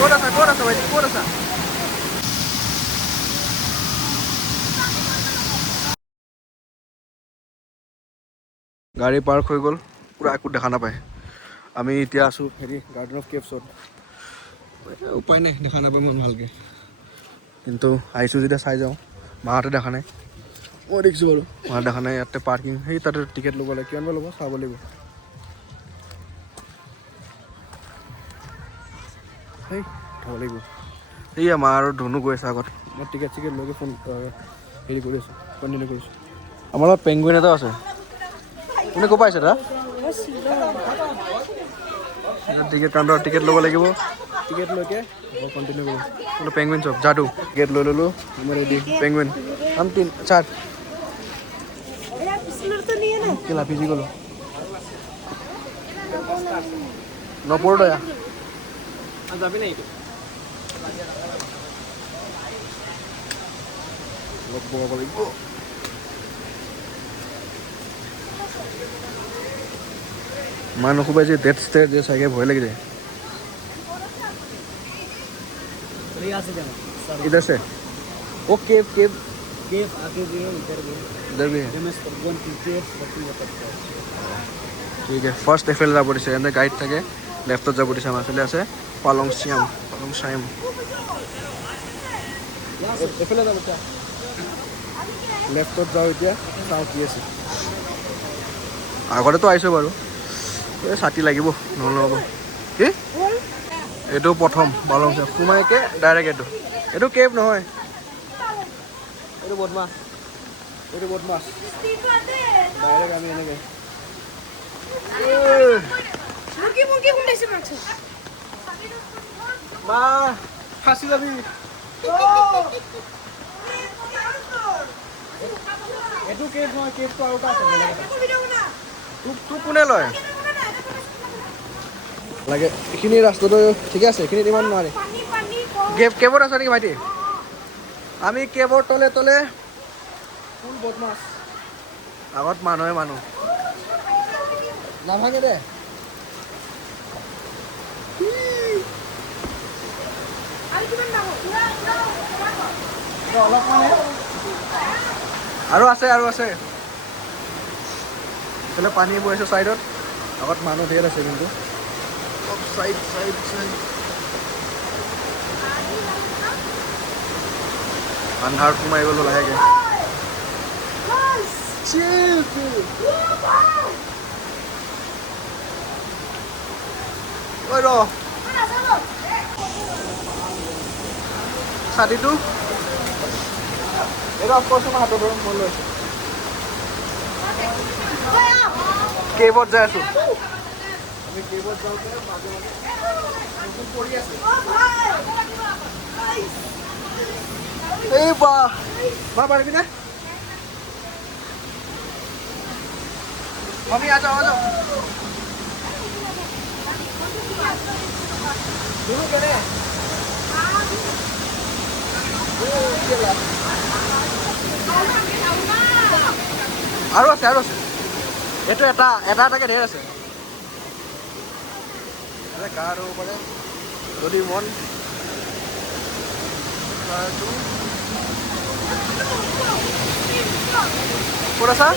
ক'ত আছা ভাইটি ক'ত আছা? গাড়ী পাৰ্ক হৈ গ'ল, পুৰা একো দেখা নাপায়। আমি এতিয়া আছোঁ হেৰি গাৰ্ডেন অফ কেভছত। উপায় নাই, দেখা নাপায় ইমান ভালকৈ, কিন্তু আহিছোঁ যেতিয়া চাই যাওঁ। মাহঁতে দেখা নাই, মই দেখিছোঁ বাৰু। মাহঁতে দেখা নাই। ইয়াতে পাৰ্কিং, সেই তাতে টিকেট ল'ব লাগে। কিমান বা ল'ব চাব লাগিব। সেই থ'ব লাগিব। সেয়া মা আৰু ধুনু গৈ আছে আগত। মই টিকেট চিকেট লৈকে ফোন হেৰি কৰি আছোঁ, কণ্টিনিউ কৰিছোঁ। আমাৰ লগত পেংগুইন এটাও আছে। কোনে ক'ৰ পৰা আহিছে দাদা? টিকেট কাউণ্টাৰত টিকেট ল'ব লাগিব। টিকেট লৈকে আকৌ কণ্টিনিউ কৰিম। বোলো পেংগুইন চব যাদু। টিকেট লৈ ল'লোঁ, আমাৰ ৰেডি পেংগুইন। हम 3 4 কেলা ভিজি গ'লো। নপৰো দয়া যাবি নাই এইটো লগ বগাব লাগিব। মা নক'বা যে ডেথ ষ্টেট যে চাগে ভয় লাগি যায়। इधर से वो केव केव केव आगे भी है, इधर भी है। ঠিক আছে, ফাৰ্ষ্ট এফালে যাব দিছে। এনে গাইড থাকে, লেফ্টত যাব দিছে। আমাৰ ফালে আছে পালং শ্যাম। এফালে যাব দিছে, লেফ্টত যাওঁ এতিয়া। চাওঁ কি আছে। আগতেতো আহিছোঁ বাৰু। এই ছাতি লাগিব, নহ'লে নহ'ব। কি এইটো প্ৰথম পালং শ্যাম সোমাইকে ডাইৰেক্ট এইটো কেব নহয়, এইটো বদমাছ। ডাইৰেক্ট আমি এনেকৈ মা ফাঁচি যাবি। এইটো কেব নহয়, কেবটো আৰু এটা আছে। তোক কোনে লয় লাগে? এইখিনি ৰাস্তাটো ঠিকে আছে, এইখিনিত ইমান নোৱাৰি। কেবত আছা নেকি ভাইটি? আমি কেবৰ তলে তলে ফুল বদমাছ। আগত মানুহে মানুহ নাভাঙে দে। আৰু আছে এইফালে পানী বৈ আছে ছাইডত। আগত মানুহ ধেৰ আছে, কিন্তু চাইড আন্ধাৰ সোমাই গ'লো লাহেকে। ঐ ৰ ছাতিটো এইটো অফক'ৰ্চ মই হাতত ধৰোঁ, মই লৈছোঁ। কেবত যাই আছোঁ আমি। কেবত যাওঁতে মাজে মাজে পৰি আছে। এই বাহ পাৰিবি নে? আমি আ যাও কেনে আৰু আছে এইটো এটাকে ধেৰ আছে। গা ধুব পাৰে যদি মন। ক'ত আছা?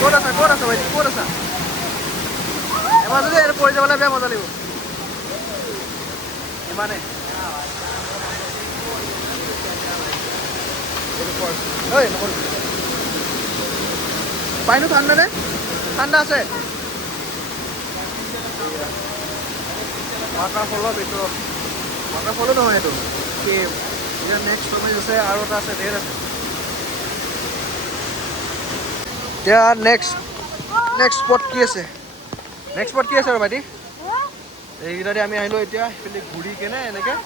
ক'ত আছা ভাইটি ক'ত আছা? এবাৰ যদি পৰি যাবলৈ বেয়া মজা লাগিব। ইমানে পানীটো ঠাণ্ডা নে? ঠাণ্ডা আছে। ৱাটাৰফলৰ ভিতৰত, ৱাটাৰফলো নহয় এইটো কেভ। এতিয়া নেক্সট ষ্টপেজ আছে, আৰু এটা আছে, ধেৰ আছে। এতিয়া নেক্সট স্পট কি আছে? আৰু ভাইটি এইকেইটাতে আমি আহিলোঁ। এতিয়া সেইফালে ঘূৰি কেনে এনেকৈ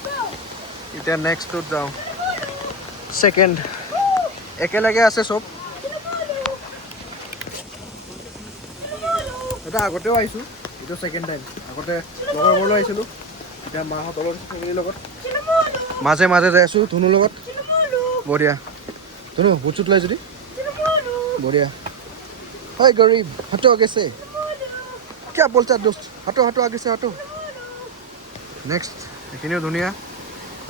এতিয়া নেক্সটটোত যাওঁ। ছেকেণ্ড একেলগে আছে চব। এটা আগতেও আহিছোঁ, এইটো ছেকেণ্ড টাইম। আগতে লগৰবোৰলৈ আহিছিলোঁ, এতিয়া মাহঁত অলপ ফেমিলিৰ লগত। মাজে মাজে যাই আছোঁ ধুনুৰ লগত। বঢ়িয়া ধুনু বুট চুট লৈ যদি বঢ়িয়া হয় গৰীব হাতো আগেছে क्या बोलता है दोस्त हटो हटो आगे से हटो नेक्स्ट এইখিনিও ধুনীয়া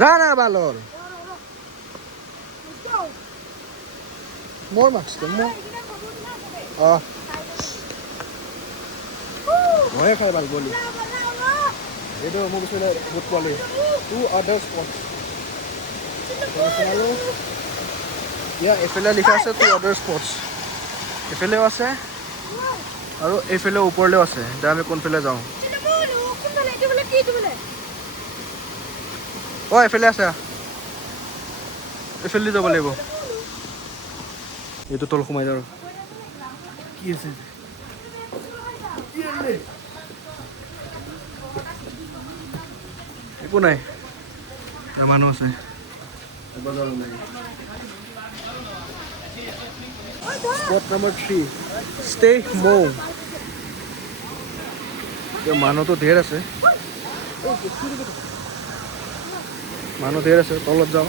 যা না বালর মোৰ মাস্ক মোৰ ময়ে খাই ভাল গলি এইটো মোক কৈছিলে বুট পোৱালি 2 other spots ইয়াৰ এফালে লিখা আছে 2 other spots এফালেও আছে আৰু এইফালে ওপৰলেও আছে এতিয়া আমি কোনফালে যাওঁ অ এইফালে আছে এইফালে যাব লাগিব এইটো তল সোমাই যাওঁ কি আছে একো নাই মানুহ আছে Spot number 3 Stay Home মানুহ তো ধেৰ আছে মানুহ ধেৰ আছে তলত যাওঁ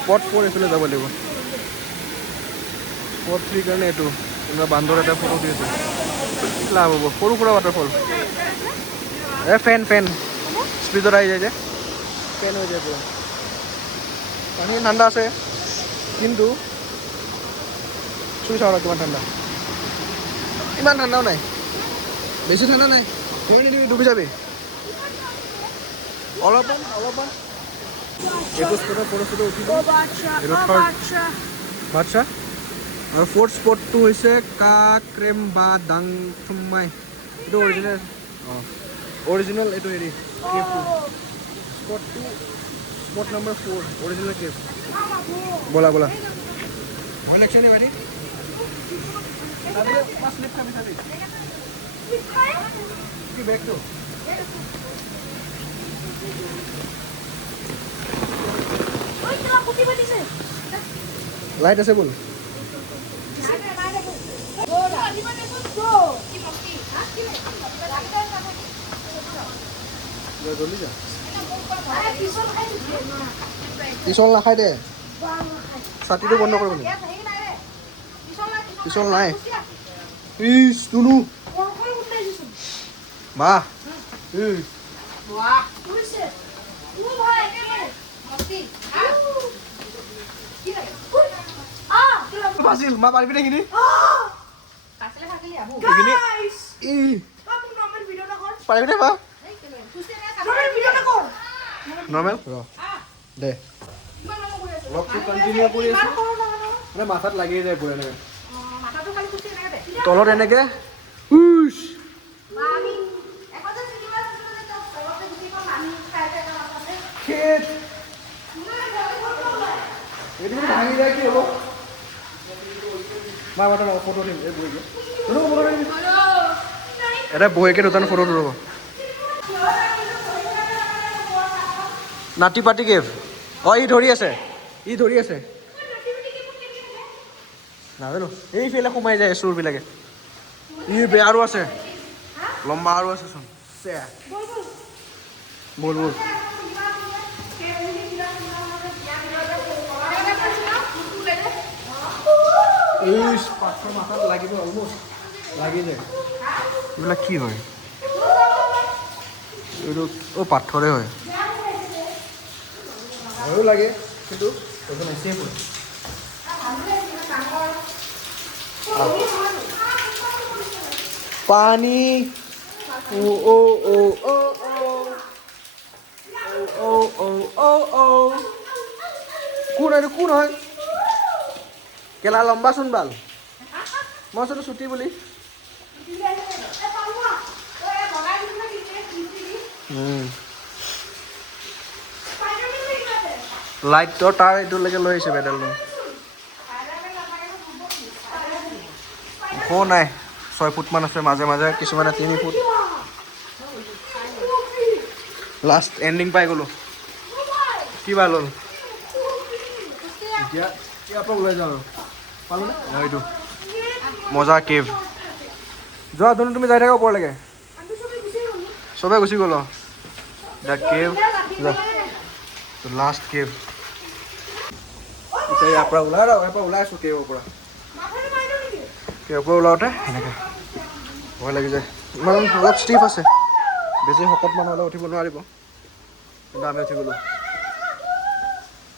স্পট 4 এইফালে যাব লাগিব স্পট 3 কাৰণে এইটো কোনোবা বান্দৰ এটা ফটো দি আছে লাভ হ'ব সৰু সুৰা ৱাটাৰফল ফেন ফেন স্পীডত আহি যায় যে ফেন হৈ যায় পুৰা পানী ঠাণ্ডা আছে কিন্তু চুই চাওঁ কিমান ঠাণ্ডা ইমান ঠাণ্ডাও নাই বেছি ঠাণ্ডা নাই তুমি নিদিবি ডুবি যাবি অলপমান অলপমান এইটো স্পটৰ ফটো উঠিব এইটো বাচ্চা আৰু ফ'ৰ্থ স্পটটো হৈছে কাক্ৰেম বা ডাংথুমাই এইটো অৰিজিনেল অৰিজিনেল এইটো হেৰি কেভটো স্পটটো স্পট নম্বৰ 4 অৰিজিনেল কেভ ব'লা ব'লা ভয় লাগছে নে ভাইটি কি বেগটো লাইট আছে বল জলদি যা পিছল নাখাই দে ছাতিটো বন্ধ কৰিব নেকি পিছল নাই ইস তুলু মা বাজিল মা পাৰিবি নেকি পাৰিবি নে মা নৰ্মেল দে লগটো কণ্টিনিউ কৰি আছো মানে মাথাত লাগি যায় পুৰা এনেকৈ তলত এনেকৈ ভাঙি যায় কি হ'ব মা মাথা ফটো দিম এই বহিকে এটা বহিকে দুটানো ফটো ৰ'ব নাতি পাতি কেভ অঁ ই ধৰি আছে নাজানো এইফালে সোমাই যায় চোৰবিলাকে ই বেয়াৰো আছে লম্বা আৰু আছে চোন বল বল পাথৰ মাথাত লাগিব অলমষ্ট লাগি যায় এইবিলাক কি হয় এইটো পাথৰে হয় ভয়ো লাগে কিন্তু এইটো নাইছে পানী কোন এইটো কোন হয় কেলা লম্বা চোন বাল মই চোন ছুটি বুলি লাইটৰ তাৰ এইটোলৈকে লৈ আহিছে বেডালটো ওখ নাই 6 ফুটমান আছে মাজে মাজে কিছুমানে 3 ফুট লাষ্ট এণ্ডিং পাই গ'লোঁ কি ভাল হ'ল এতিয়া ইয়াৰ পৰা ওলাই যাওঁ আৰু পালোঁ এইটো মজা কেভ যোৱা ধৰণে তুমি যাই থাকা ওপৰলৈকে চবে গুচি গ'ল দ্য কেভ লাষ্ট কেভ এতিয়া ইয়াৰ পৰা ওলাই আছোঁ কেবৰ পৰা ওলাওঁতে সেনেকৈ ভয় লাগি যায়। ইমান অলপ ষ্টিফ আছে, বেছি শকত মানুহ হ'লে উঠিব নোৱাৰিব, কিন্তু আমি উঠি গ'লোঁ।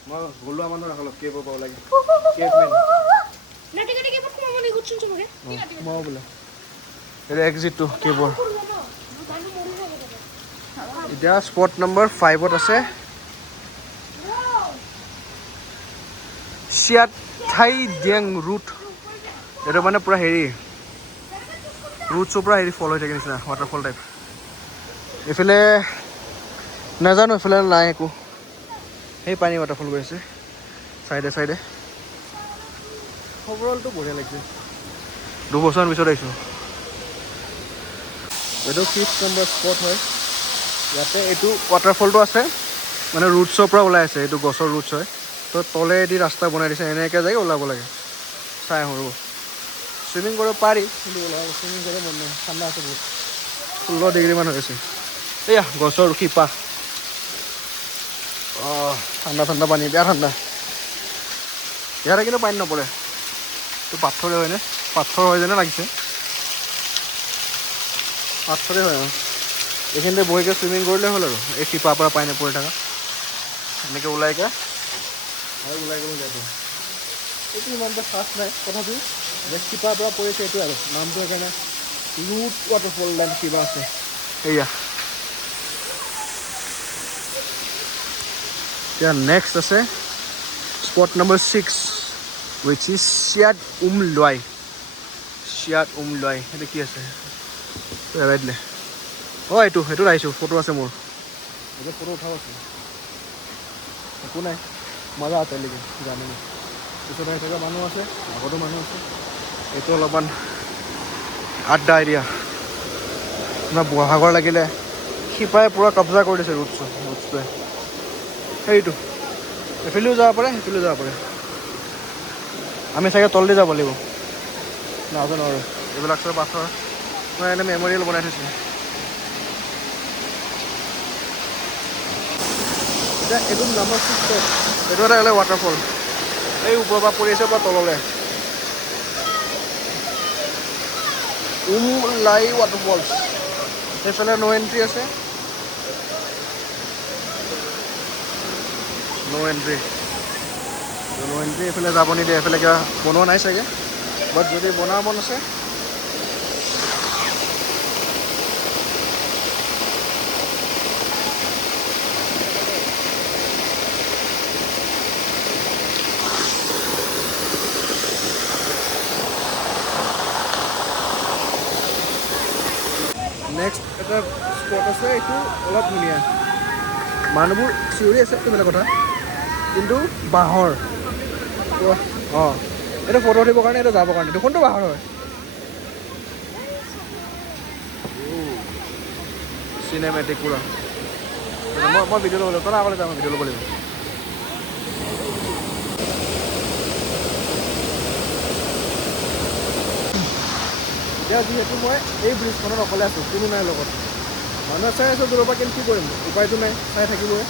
মই গলোৱা মানুহ নাখালোঁ কেবৰ পৰা ওলাই সোমাব বোলে। এইটো এক্সিটটো কেবৰ। এতিয়া স্পট নম্বৰ 5ত আছে চিয়াথাই ডিয়াং ৰুট। এইটো মানে পূৰা হেৰি ৰুটছৰ পৰা হেৰি ফল হৈ থাকে নিচিনা ৱাটাৰফল টাইপ। এইফালে নাজানো, এইফালে নাই একো, সেই পানী ৱাটাৰফল গৈ আছে চাইডে চাইডে। অভাৰঅলটো বঢ়িয়া লাগিছে, 2 বছৰমান পিছত আহিছোঁ। এইটো 5th নম্বৰ স্পট হয়। ইয়াতে এইটো ৱাটাৰফলটো আছে, মানে ৰুটছৰ পৰা ওলাই আছে, এইটো গছৰ ৰুটছ হয়। তো তলেদি ৰাস্তা বনাই দিছে, এনেকৈ যায় ওলাব লাগে। চাই আহোঁ ৰ'ব। চুইমিং কৰিব পাৰি, কিন্তু চুইমিং কৰিব মন নাই, ঠাণ্ডা আছে বহুত, 16 ডিগ্ৰীমান হৈ আছে। এয়া গছৰ শিপা, ঠাণ্ডা ঠাণ্ডা পানী, বেয়া ঠাণ্ডা। ইয়াতে কিন্তু পানী নপৰে, এইটো পাথৰে হয়নে, পাথৰ হয় যেনে লাগিছে, পাথৰে হয়। এইখিনিতে বহিকে চুইমিং কৰিলে হ'ল আৰু এই শিপাৰ পৰা পানী নপৰি থকা এনেকৈ ওলাই গ'লোঁ যাতে। এইটো ইমানটা ফাষ্ট নাই, তথাপিও যে শিপাৰ পৰা পৰিছে এইটো আৰু নামটো সেইকাৰণে ৰুট ৱাটাৰফল লাইন কিবা আছে। এয়া এতিয়া নেক্সট আছে স্পট নম্বৰ 6 উইচ ইজ চিয়াট লুৱাই। সেইটো কি আছে এৰাই দিলে। এইটোত আহিছোঁ, ফটো আছে মোৰ, এতিয়া ফটো উঠাব আছে, একো নাই, মজা আছে লিখি জানো। পিছত আহি থকা মানুহ আছে, আগতো মানুহ আছে। এইটো অলপমান আড্ডা এৰিয়া, আপোনাৰ ভাগৰ লাগিলে শিপাই পূৰা কব্জা কৰি দিছে ৰুটছটোৱে। সেইটো এইফালেও যাব পাৰে, সেইফালেও যাব পাৰে। আমি চাগে তলদি যাব লাগিব, নাজানো আৰু। এইবিলাক চব পাথৰ, মই এনে মেমৰিয়েল বনাই থৈছোঁ। এতিয়া এইটো নাম্বাৰ 6 স্পট, এইটো এটা হ'লে ৱাটাৰফল, এই ওপৰৰ পৰা পৰি আছে পৰা তললৈ। লাই ৱাটাৰফলছ, সেইফালে ন' এণ্ট্ৰি আছে, ন' এণ্ট্ৰি। এইফালে যাব নিদিয়ে, এইফালে কিবা বনোৱা নাই চাগে, বাট যদি বনাব মন আছে। নেক্সট এটা স্পট আছে, এইটো অলপ ধুনীয়া, মানুহবোৰ চিঞৰি আছে এইবিলাক কথা, কিন্তু বাঁহৰ। এইটো ফটো উঠিবৰ কাৰণে, এইটো যাবৰ কাৰণে, দুখনটো বাঁহৰ হয়। চিনেমেটিক পূৰা। মই ভিডিঅ' ল'ব লাগিব, তই আগলৈ যাম, ভিডিঅ' ল'ব লাগিব। এতিয়া যিহেতু মই এই ব্ৰিজখনত অকলে আছোঁ, কোনো নাই লগত, মানুহে চাই আছোঁ দূৰৰ পৰা, কিন্তু কি কৰিম, উপায়টো নাই, চাই থাকিবই।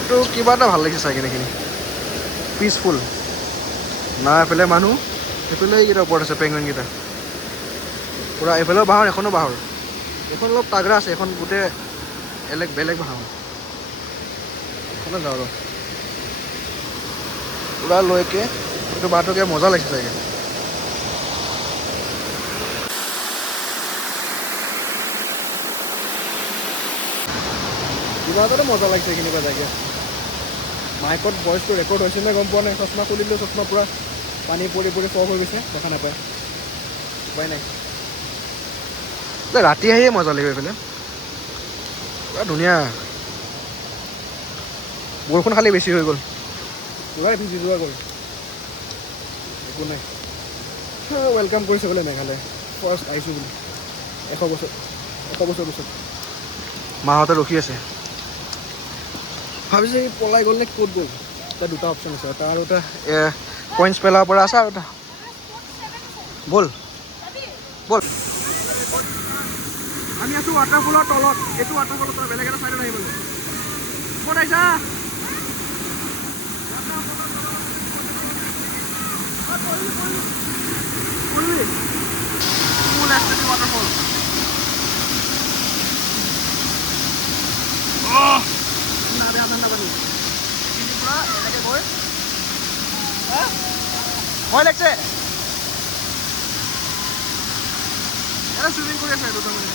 এইটো কিবা এটা ভাল লাগিছে চাই কিনে, পিচফুল না। এফালে মানুহ, সেইফালে এইকেইটা ওপৰত আছে পেংগুইনকেইটা, পূৰা এইফালেও বাঁহৰ, এখনো বাঁহৰ। এইখন অলপ তাগৰা আছে, এখন গোটেই বেলেগ বাঁহৰ। এখনো যাওঁ ৰ, পূৰা লৈকে এইটো বাঁহটো মজা লাগিছে চাগে। কিবা এটাতো মজা লাগিছে এইখিনি পৰা জাগে। মাইকত ভইচটো ৰেকৰ্ড হৈছে নে গম পোৱা নাই, চশমা খুলিলোঁ, চশমা পূৰা পানী পৰি চফ হৈ গৈছে, দেখা নাপায়, উপায় নাই। ৰাতি আহিয়ে মজা লাগিব এইফালে, পূৰা ধুনীয়া। বৰষুণ খালি বেছি হৈ গ'ল, পূৰাই ভিজি যোৱা গ'ল, একো নাই। ৱেলকাম কৰিছে বোলে মেঘালয়, ফাৰ্ষ্ট আহিছোঁ বুলি 100 বছৰ পিছত। মাহঁতে ৰখি আছে, ভাবিছে পলাই গ'ল নে ক'ত গ'ল। এতিয়া 2টা অপশ্যন আছে, এটা আৰু এটা পইণ্টছ পেলাব পৰা আছে, আৰু এটা ব'ল। আমি আছোঁ ৱাটাৰফলৰ তলত, এইটো ৱাটাৰফলৰ তলত, বেলেগ এটা চাইডত আহিব লাগিব। ক'ত আহিছা? Full aesthetic waterfall. Oh! Nabi adan na bani. Ini pura enake boy. Ha? Boy লাগছে? এরা সুইমিং করে আছে দুটো মিলে।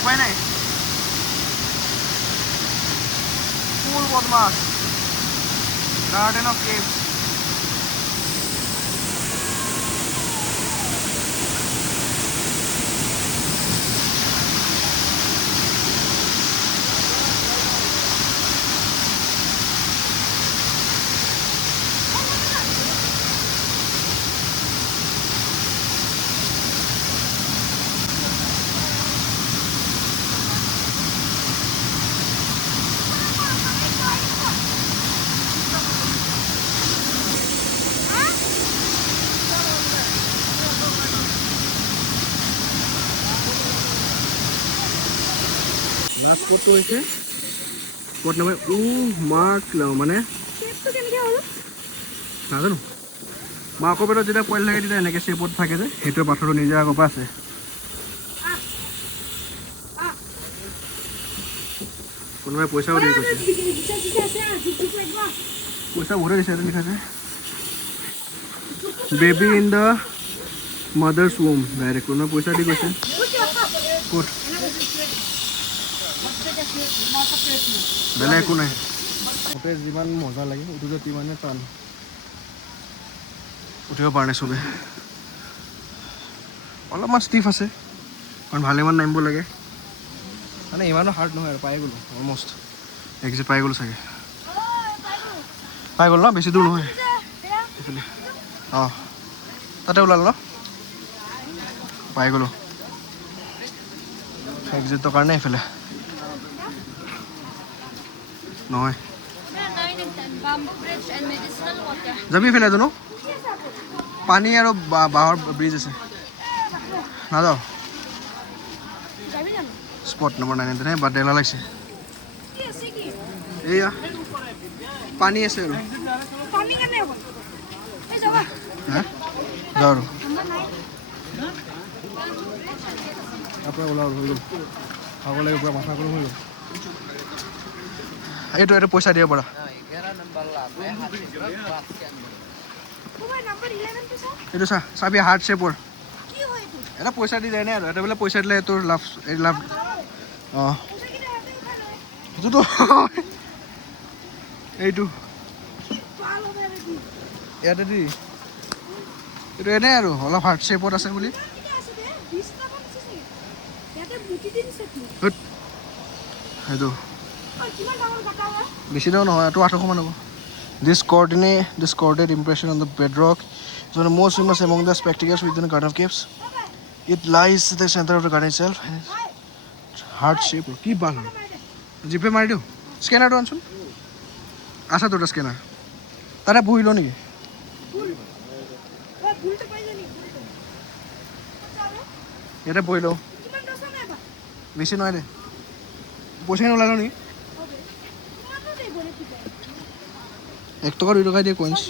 উপায় নাই। Full Bodmas Garden of Caves. Last spot to is spot number mark মানে নাজানো মাকৰ পেটত যেতিয়া পোৱালি থাকে তেতিয়া এনেকৈ শ্বেপত থাকে যে সেইটো পাথৰটো নিজে আগৰ পৰা আছে কোনোবাই পইচাও দি গৈছে পইচা ভৰাই দিছে এটা লিখা আছে বেবী ইন দ্য মাদাৰ্ছ ৱুম ডাইৰেক্ট কোনোবাই পইচা দি গৈছে ক'ত বেলেগ একো নাই তাতে যিমান মজা লাগে উঠোতে তিমানে টান উঠিব পৰা নাই চবে অলপমান ষ্টিফ আছে কাৰণ ভালেমান নামিব লাগে মানে ইমানো হাৰ্ড নহয় আৰু পাই গ'লোঁ অলমষ্ট এক্সিট পাই গ'লোঁ চাগে পাই গ'ল ন বেছি দূৰ নহয় এইফালে অঁ তাতে ওলাল ন পাই গ'লোঁ এক্সিটৰ কাৰণে এইফালে নহয় যাবি এইফালে জানো পানী আৰু বাঁহৰ ব্ৰিজ আছে নাযাওঁ স্পট নম্বৰ 9 তেনে বাট ডেলা লাগিছে এইয়া পানী আছে আৰু হা যাওঁ আৰু তাৰপৰা ওলাওঁ হৈ গ'ল খাব লাগে পূৰা মাথা গৰম হৈ গ'ল এইটো এইটো পইচা দিব পৰা এইটো চা চাবি হাৰ্ট শ্বেপৰ এটা পইচা দি যায় নে আৰু এটা বোলে পইচা দিলে তোৰ লাভ লাভ অঁ সেইটোতো এইটো ইয়াতে দি এইটো এনেই আৰু অলপ হাৰ্ট শ্বেপত আছে বুলি সেইটো বেছি ডাঙৰ নহয় এইটো 800 মান হ'ব This coordinated impression on the bedrock is one of the most famous among the spectacles within the Garden of Caves. It lies at the center of the garden itself and is heart-shaped. Keep ball. GPay মাৰি দিওঁ স্কেনাৰটো আনচোন আছা তোৰ scanner তাতে বহিল নেকি ইয়াতে বহি লওঁ বেছি নহয় দে পইচা নোলালো নেকি 1 টকা 2 টকা দিয়ে কইনছ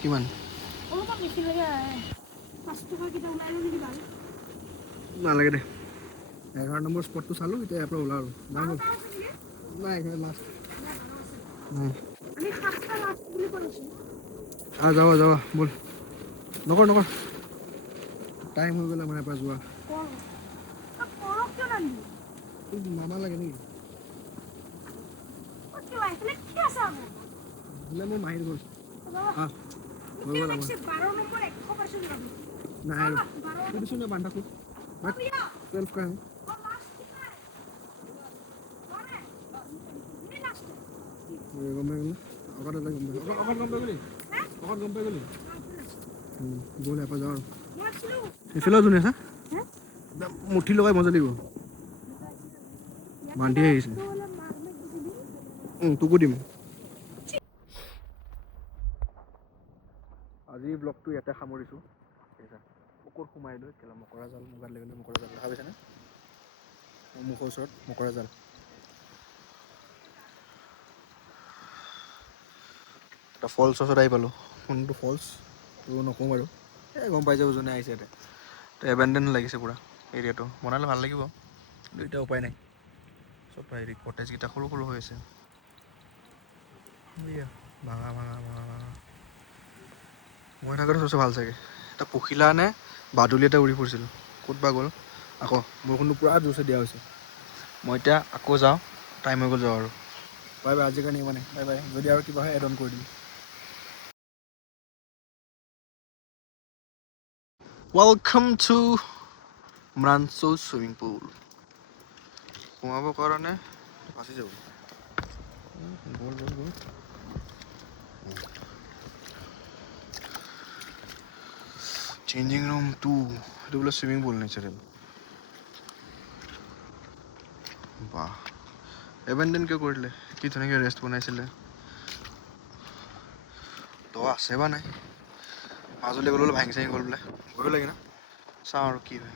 কিমান নালাগে দে 11 নম্বৰ স্পটটো চালোঁ এতিয়া ইয়াৰ পৰা ওলাওঁ আৰু নাই লাষ্ট যাবা যাবা বল নকৰ টাইম হৈ গ'ল আমাৰ ইয়াৰ পৰা যোৱা মামা লাগে নেকি মোৰ মাহিৰ গ'ল হৈ গ'ল আমাৰ নাই আৰু দিছোঁ নে বান্ধা ফুট 12 का है মুঠি লগাই মজা লাগিব বান্ধি আহিছে তোকো দিম আজি ব্লগটো ইয়াতে সামৰিছোঁ ক'ত সোমাই দিলোঁ কেলা মকৰা জাল মোৰ গাত লাগিলে মকৰা জাল দেখা পাইছেনে মোৰ মুখৰ ওচৰত মকৰা জাল এটা ফল্ছ ওচৰত আহি পালোঁ কোনটো ফল্ছ তো নকওঁ বাৰু এই গম পাই যাব যোনে আহিছে ইয়াতে তো এবেণ্ডেন লাগিছে পূৰা এৰিয়াটো বনালে ভাল লাগিব কিন্তু এতিয়া উপায় নাই চব হেৰি কটেজকেইটা সৰু সৰু হৈ আছে এয়া ভাঙা ভাঙা ভাঙা ভাঙা মই থাকোঁতে চবচে ভাল চাগে এটা পখিলা নে বাদুলি এটা উৰি ফুৰিছিল ক'ত বা গ'ল আকৌ বৰষুণটো পূৰা জোৰছে দিয়া হৈছে মই এতিয়া আকৌ যাওঁ টাইম হৈ গ'ল যাওঁ আৰু বাই বাই আজিৰ কাৰণে ইমানে বাই বাই যদি আৰু কিবা হয় এড অন কৰি দিম ৱেলকাম টু মৰাণচৌ চুইমিং পুল সোমাবৰ কাৰণে বাচি যাব গ'ল গ'ল গ'ল চেঞ্জিং ৰুম 2 এইটো বোলে চুইমিং পুল নেচাৰেল বাহ এবেণ্ডেন কিয় কৰিলে কি ধুনীয়াকৈ ৰেষ্ট বনাইছিলে তো আছে বা নাই মাজুলী গ'লে ভাঙি চাঙি গ'ল বোলে ভয়ো লাগে না চাওঁ আৰু কি হয়